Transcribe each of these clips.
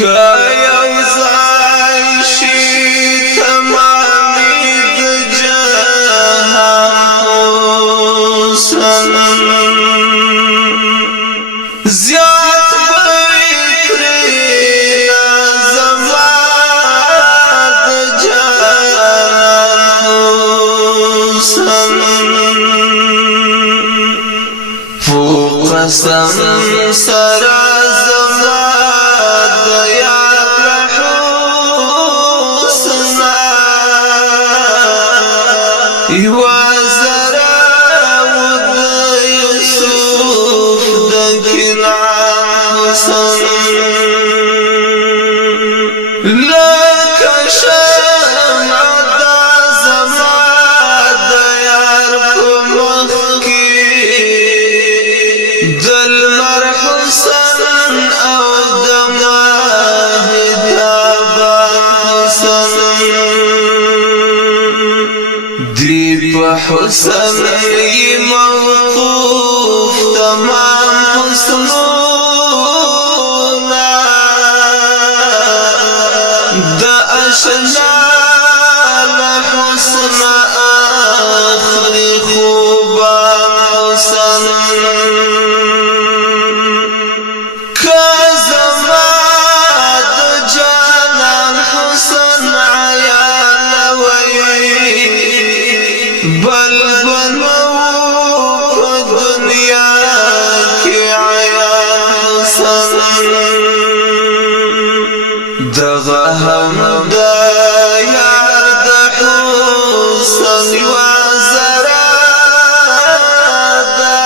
که یو ځای شي تمامي د جهان حسن زیات بوي ترېنه زما د جهان حسن په قسم سره یوا زرا ود یوسف د کنعان حسن لکه شمع د زما د یار په مخ کې د لمر حسن او د ماهتاب حسن دی په حسن ی موقوف تمام حسنونا د اشنا لحسن اخری خوبان حسن که زما د جانان حسن عیان وی بل بنو په دنیا کې عیان حسن دغه هم د یار د حسن یوه ذره ده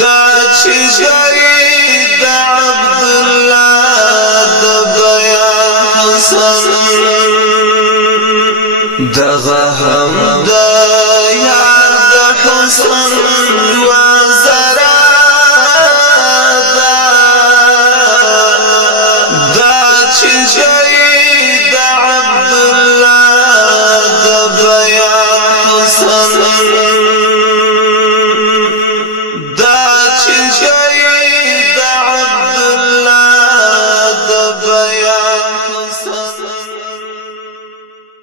دا چې جري د عبدالله د بیان حسن دغه هم د یار د حسن